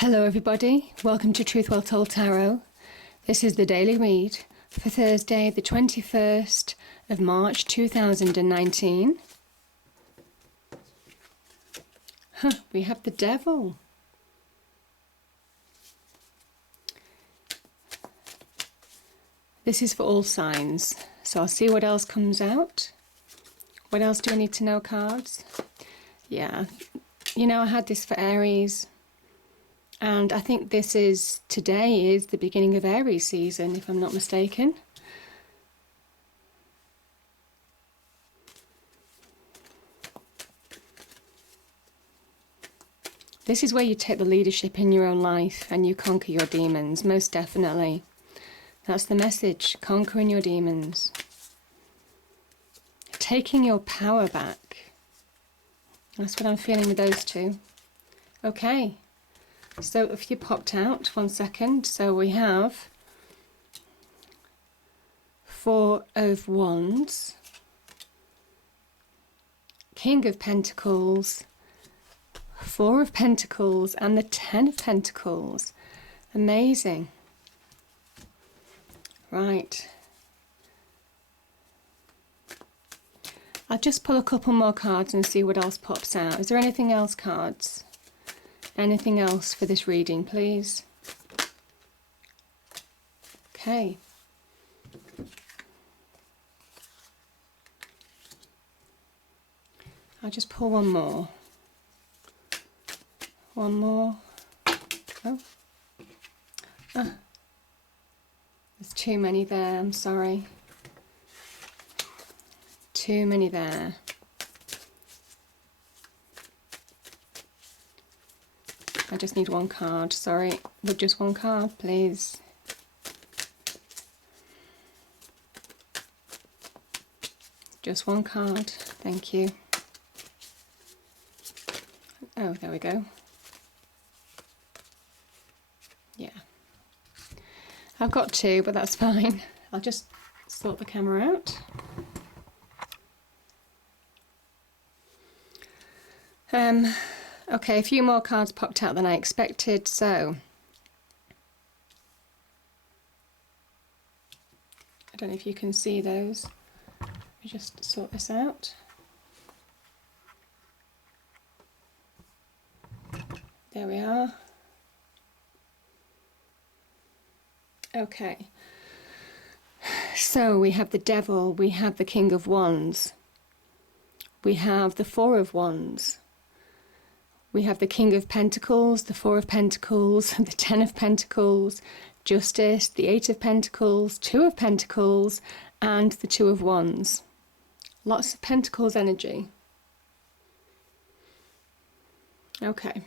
Hello everybody, welcome to Truth Well Told Tarot. This is the daily read for Thursday the 21st of March 2019. We have the Devil. This is for all signs, so I'll see what else comes out. What else do I need to know, cards? Yeah, I had this for Aries. And I think today is the beginning of Aries season, if I'm not mistaken. This is where you take the leadership in your own life and you conquer your demons, most definitely. That's the message, conquering your demons. Taking your power back. That's what I'm feeling with those two. Okay. So if you popped out, 1 second, so we have Four of Wands, King of Pentacles, Four of Pentacles, and the 10 of Pentacles. Amazing. Right. I'll just pull a couple more cards and see what else pops out. Is there anything else, cards? Anything else for this reading, please? Okay. I'll just pull one more. One more. Oh. Ah. There's too many there, I'm sorry. Too many there. I just need one card, sorry, but just one card, please. Just one card, thank you. Oh, there we go. Yeah. I've got two, but that's fine. I'll just sort the camera out. Okay, a few more cards popped out than I expected, so I don't know if you can see those. Let me just sort this out. There we are. Okay, so we have the Devil, we have the King of Wands, we have the Four of Wands. We have the King of Pentacles, the Four of Pentacles, the 10 of Pentacles, Justice, the 8 of Pentacles, 2 of Pentacles, and the 2 of Wands. Lots of Pentacles energy. Okay.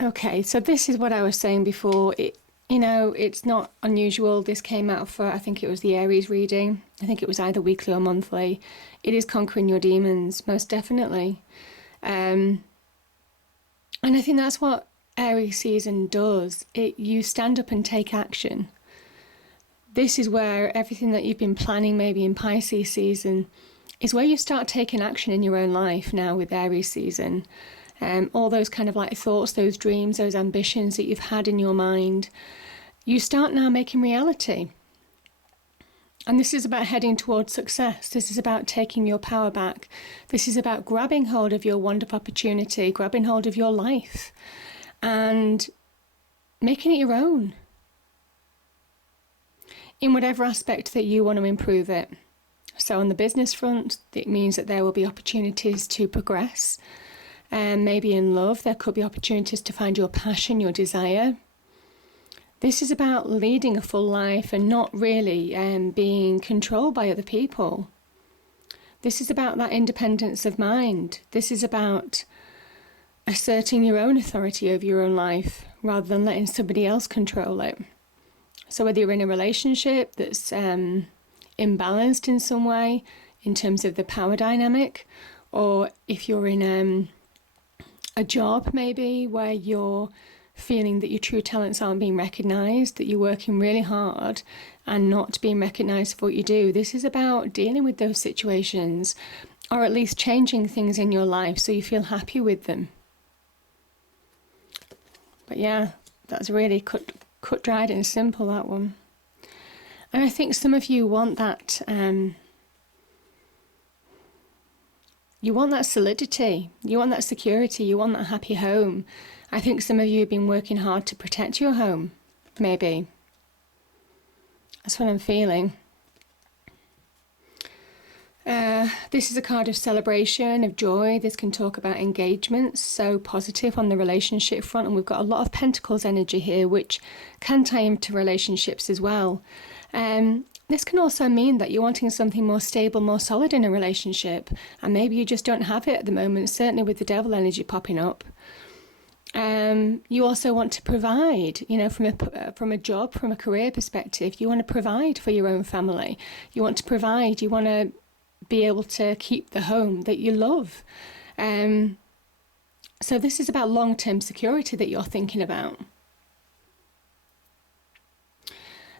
Okay, so this is what I was saying before. It's not unusual. This came out for, I think it was the Aries reading. I think it was either weekly or monthly. It is conquering your demons, most definitely. And I think that's what Aries season does. You stand up and take action. This is where everything that you've been planning maybe in Pisces season is where you start taking action in your own life now with Aries season. All those kind of like thoughts, those dreams, those ambitions that you've had in your mind, you start now making reality. And this is about heading towards success. This is about taking your power back. This is about grabbing hold of your wonderful opportunity, grabbing hold of your life and making it your own in whatever aspect that you want to improve it. So on the business front, it means that there will be opportunities to progress. And maybe in love, there could be opportunities to find your passion, your desire. This is about leading a full life and not really being controlled by other people. This is about that independence of mind. This is about asserting your own authority over your own life rather than letting somebody else control it. So whether you're in a relationship that's imbalanced in some way in terms of the power dynamic, or if you're in a job maybe where you're feeling that your true talents aren't being recognised, that you're working really hard and not being recognised for what you do. This is about dealing with those situations, or at least changing things in your life so you feel happy with them. But yeah, that's really cut, dried and simple, that one. And I think some of you want that, you want that solidity, you want that security, you want that happy home. I think some of you have been working hard to protect your home, maybe. That's what I'm feeling. This is a card of celebration, of joy. This can talk about engagements, so positive on the relationship front. And we've got a lot of Pentacles energy here, which can tie into relationships as well. This can also mean that you're wanting something more stable, more solid in a relationship. And maybe you just don't have it at the moment, certainly with the Devil energy popping up. You also want to provide, you know, from a job, from a career perspective. You want to provide for your own family. You want to provide, you want to be able to keep the home that you love. So this is about long-term security that you're thinking about.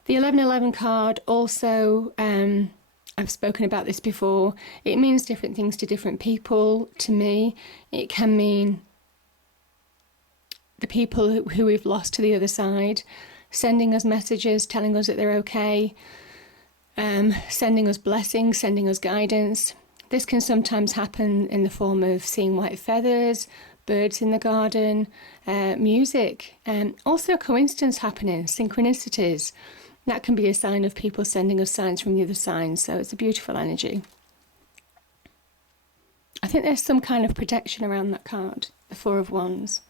The 1111 card also, I've spoken about this before, it means different things to different people. To me, it can mean the people who we've lost to the other side, sending us messages, telling us that they're okay, sending us blessings, sending us guidance. This can sometimes happen in the form of seeing white feathers, birds in the garden, music, also coincidence happening, synchronicities. That can be a sign of people sending us signs from the other side, so it's a beautiful energy. I think there's some kind of protection around that card, the Four of Wands.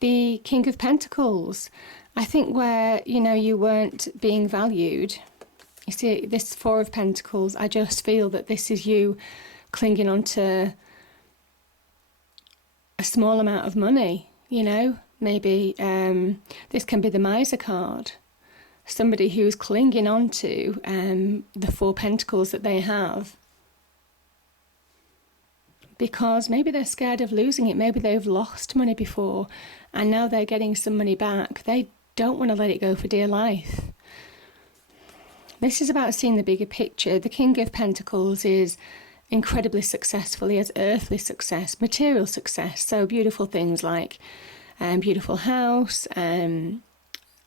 The King of Pentacles, I think where, you know, you weren't being valued. You see, this Four of Pentacles, I just feel that this is you clinging on to a small amount of money, you know. Maybe this can be the Miser card. Somebody who's clinging on to the Four Pentacles that they have. Because maybe they're scared of losing it. Maybe they've lost money before and now they're getting some money back. They don't want to let it go for dear life. This is about seeing the bigger picture. The King of Pentacles is incredibly successful. He has earthly success, material success. So beautiful things like beautiful house,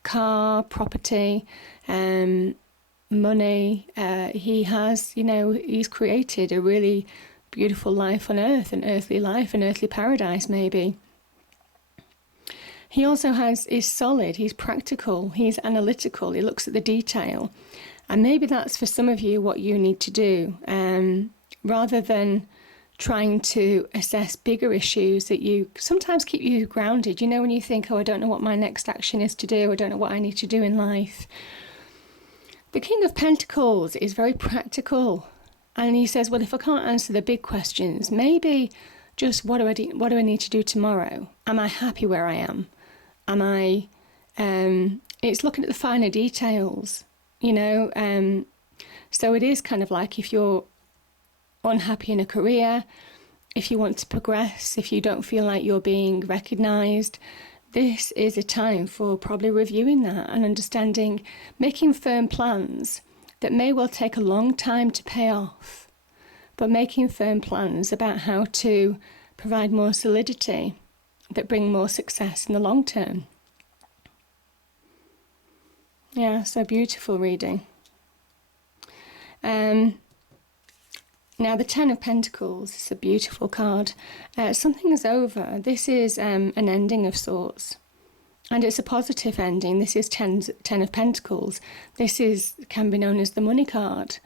car, property, money. He has, you know, he's created a really beautiful life on earth, an earthly life, an earthly paradise maybe. He also is solid, he's practical, he's analytical, he looks at the detail. And maybe that's for some of you what you need to do. Rather than trying to assess bigger issues that you sometimes keep you grounded. You know, when you think, oh, I don't know what my next action is to do, I don't know what I need to do in life. The King of Pentacles is very practical. And he says, well, if I can't answer the big questions, maybe just what do I need to do tomorrow? Am I happy where I am? Am I, it's looking at the finer details, you know. So it is kind of like if you're unhappy in a career, if you want to progress, if you don't feel like you're being recognised, this is a time for probably reviewing that and understanding, making firm plans that may well take a long time to pay off, but making firm plans about how to provide more solidity that bring more success in the long term. Yeah, so beautiful reading. Now the Ten of Pentacles is a beautiful card. Something is over. This is an ending of sorts. And it's a positive ending. This is Ten of Pentacles. This can be known as the money card.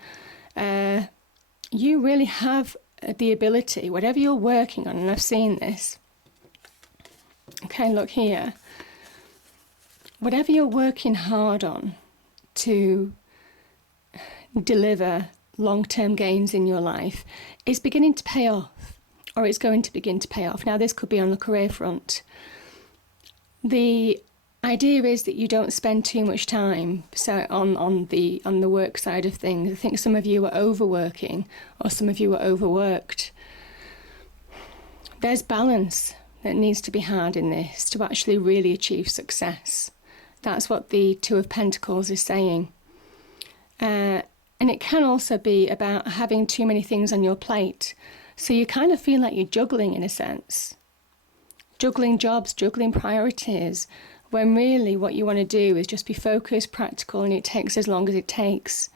You really have the ability, whatever you're working on, and I've seen this. Okay, look here. Whatever you're working hard on to deliver long-term gains in your life is beginning to pay off, or it's going to begin to pay off. Now, this could be on the career front. The idea is that you don't spend too much time on the work side of things. I think some of you are overworking, or some of you are overworked. There's balance that needs to be had in this to actually really achieve success. That's what the Two of Pentacles is saying. And it can also be about having too many things on your plate. So you kind of feel like you're juggling in a sense. juggling jobs, juggling priorities, when really what you want to do is just be focused, practical, and it takes as long as it takes.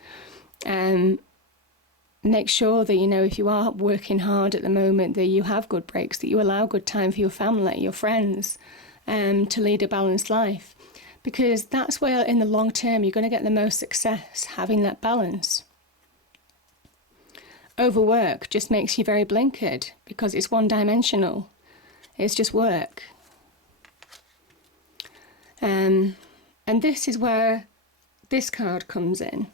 Make sure that, you know, if you are working hard at the moment, that you have good breaks, that you allow good time for your family, your friends, to lead a balanced life. Because that's where, in the long term, you're going to get the most success, having that balance. Overwork just makes you very blinkered because it's one-dimensional. It's just work. And this is where this card comes in.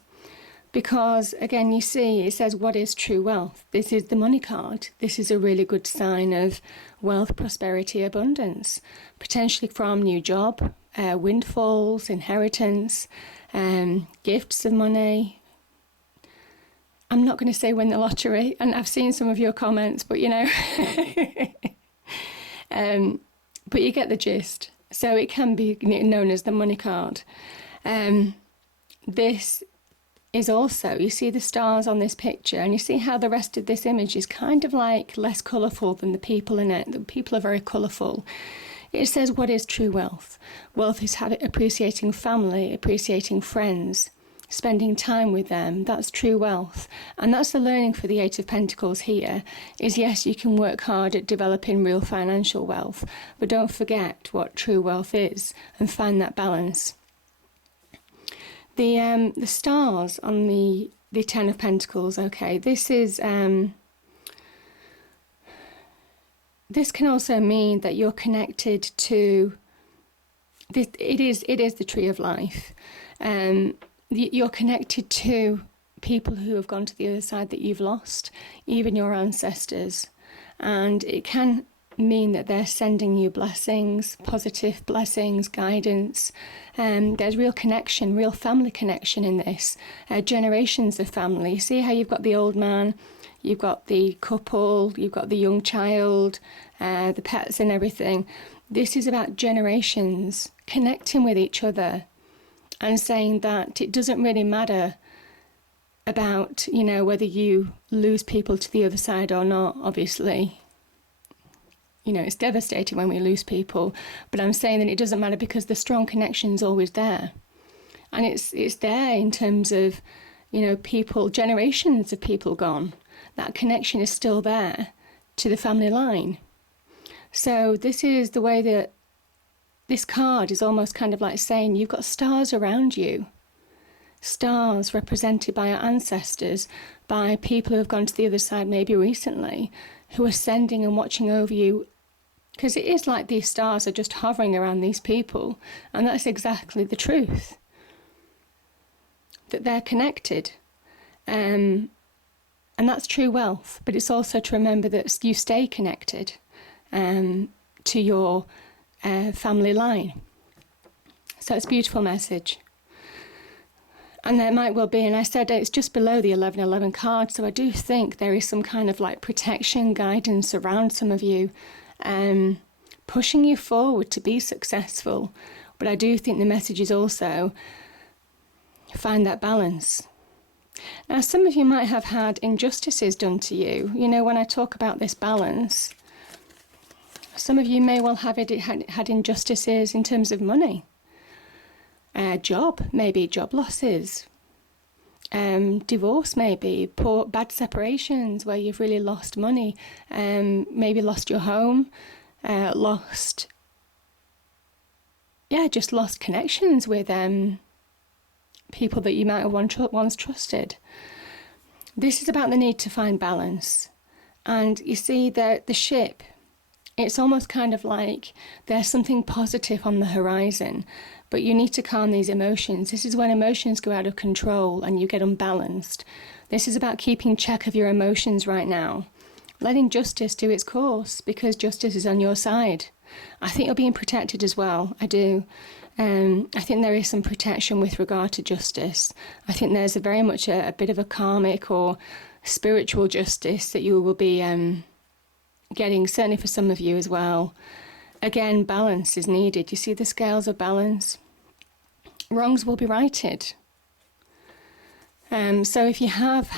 Because, again, you see, it says, what is true wealth? This is the money card. This is a really good sign of wealth, prosperity, abundance. Potentially from new job, windfalls, inheritance, gifts of money. I'm not going to say win the lottery, and I've seen some of your comments, but, you know. But you get the gist. So it can be known as the money card. This is also, you see the stars on this picture, and you see how the rest of this image is kind of like less colourful than the people in it. The people are very colourful. It says, what is true wealth? Wealth is appreciating family, appreciating friends, spending time with them. That's true wealth. And that's the learning for the Eight of Pentacles here, is yes, you can work hard at developing real financial wealth, but don't forget what true wealth is and find that balance. The stars on the Ten of Pentacles, okay, this is, this can also mean that you're connected to, this, it is the tree of life. You're connected to people who have gone to the other side that you've lost, even your ancestors. And it can mean that they're sending you blessings, positive blessings, guidance. There's real connection, real family connection in this. Generations of family. See how you've got the old man, you've got the couple, you've got the young child, the pets and everything. This is about generations connecting with each other and saying that it doesn't really matter about, you know, whether you lose people to the other side or not, obviously. You know, it's devastating when we lose people, but I'm saying that it doesn't matter because the strong connection's always there. And it's there in terms of, you know, people, generations of people gone. That connection is still there to the family line. So this is the way that this card is almost kind of like saying you've got stars around you. Stars represented by our ancestors, by people who have gone to the other side maybe recently, who are sending and watching over you. Because it is like these stars are just hovering around these people. And that's exactly the truth. That they're connected. And that's true wealth. But it's also to remember that you stay connected to your family line. So it's a beautiful message. And there might well be, and I said it's just below the 1111 card, so I do think there is some kind of like protection, guidance around some of you, pushing you forward to be successful. But I do think the message is also find that balance. Now, some of you might have had injustices done to you. You know, when I talk about this balance, some of you may well have had injustices in terms of money. Job, maybe job losses, divorce, maybe bad separations where you've really lost money, maybe lost your home, just lost connections with people that you might have once trusted. This is about the need to find balance. And you see that the ship, it's almost kind of like there's something positive on the horizon, but you need to calm these emotions. This is when emotions go out of control and you get unbalanced. This is about keeping check of your emotions right now. Letting justice do its course, because justice is on your side. I think you're being protected as well. I do. I think there is some protection with regard to justice. I think there's very much a bit of a karmic or spiritual justice that you will be getting, certainly for some of you as well. Again, balance is needed. You see the scales of balance? Wrongs will be righted. So if you have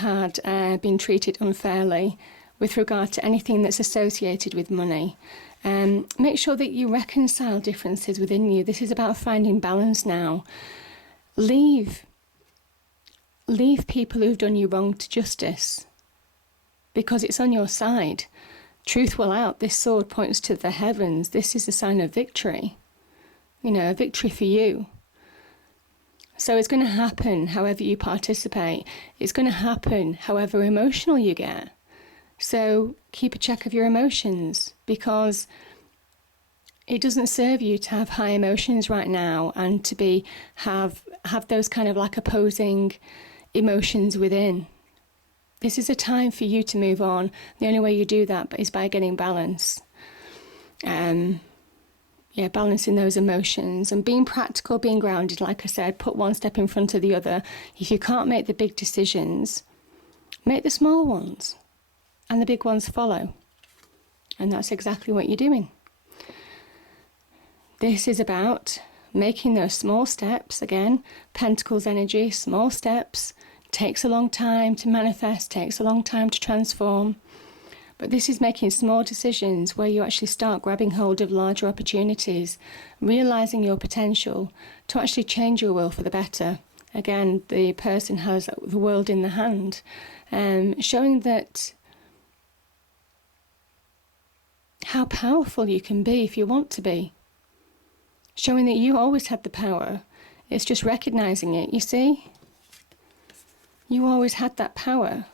been treated unfairly with regard to anything that's associated with money. Make sure that you reconcile differences within you. This is about finding balance now. Leave people who've done you wrong to justice, because it's on your side. Truth will out. This sword points to the heavens. This is a sign of victory. A victory for you. So it's going to happen however you participate. It's going to happen however emotional you get. So keep a check of your emotions, because it doesn't serve you to have high emotions right now and to have those kind of like opposing emotions within. This is a time for you to move on. The only way you do that is by getting balance. Balancing those emotions and being practical, being grounded. Like I said, put one step in front of the other. If you can't make the big decisions, make the small ones, and the big ones follow. And that's exactly what you're doing. This is about making those small steps. Again, Pentacles energy, small steps. Takes a long time to manifest, takes a long time to transform. But this is making small decisions where you actually start grabbing hold of larger opportunities, realizing your potential to actually change your will for the better. Again, the person has the world in the hand, showing that how powerful you can be if you want to be. Showing that you always had the power. It's just recognizing it, you see? You always had that power.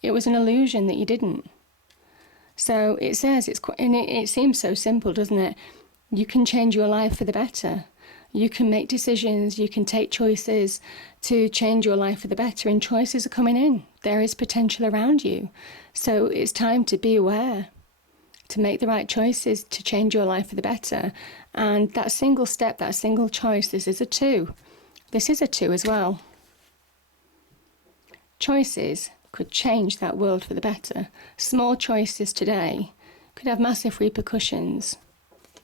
It was an illusion that you didn't. So it says, it seems so simple, doesn't it? You can change your life for the better. You can make decisions, you can take choices to change your life for the better, and choices are coming in. There is potential around you. So it's time to be aware, to make the right choices to change your life for the better. And that single step, that single choice, this is a 2. This is a 2 as well. Choices could change that world for the better. Small choices today could have massive repercussions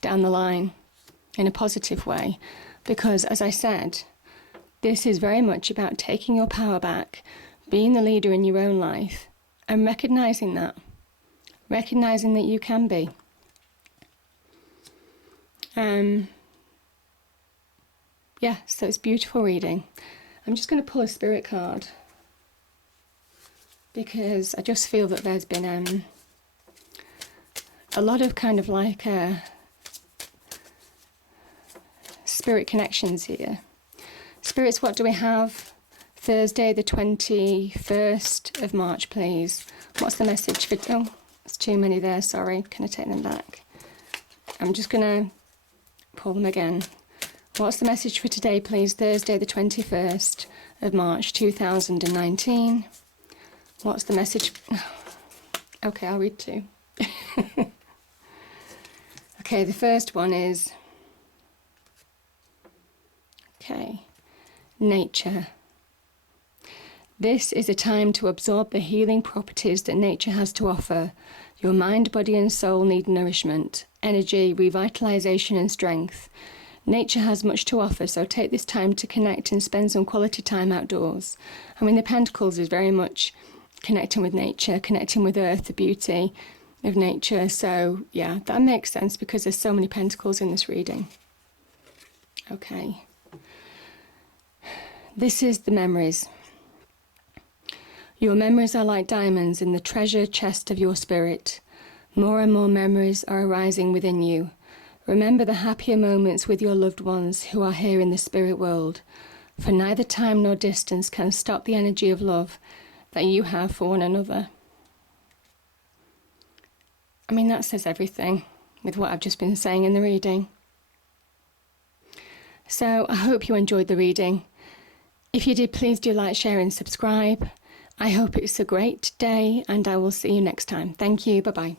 down the line in a positive way. Because, as I said, this is very much about taking your power back, being the leader in your own life, and recognizing that you can be. So it's beautiful reading. I'm just going to pull a spirit card, because I just feel that there's been a lot of kind of like spirit connections here. Spirits, what do we have? Thursday the 21st of March, please. What's the message for... Oh, there's too many there, sorry. Can I take them back? I'm just going to pull them again. What's the message for today, please? Thursday the 21st of March 2019. What's the message? Okay, I'll read 2. Okay, the first one is... nature. This is a time to absorb the healing properties that nature has to offer. Your mind, body and soul need nourishment, energy, revitalization and strength. Nature has much to offer, so take this time to connect and spend some quality time outdoors. I mean, the Pentacles is very much connecting with nature, connecting with earth, the beauty of nature. So, yeah, that makes sense because there's so many Pentacles in this reading. Okay. This is the memories. Your memories are like diamonds in the treasure chest of your spirit. More and more memories are arising within you. Remember the happier moments with your loved ones who are here in the spirit world, for neither time nor distance can stop the energy of love that you have for one another. I mean, that says everything with what I've just been saying in the reading. So I hope you enjoyed the reading. If you did, please do like, share and subscribe. I hope it's a great day and I will see you next time. Thank you. Bye-bye.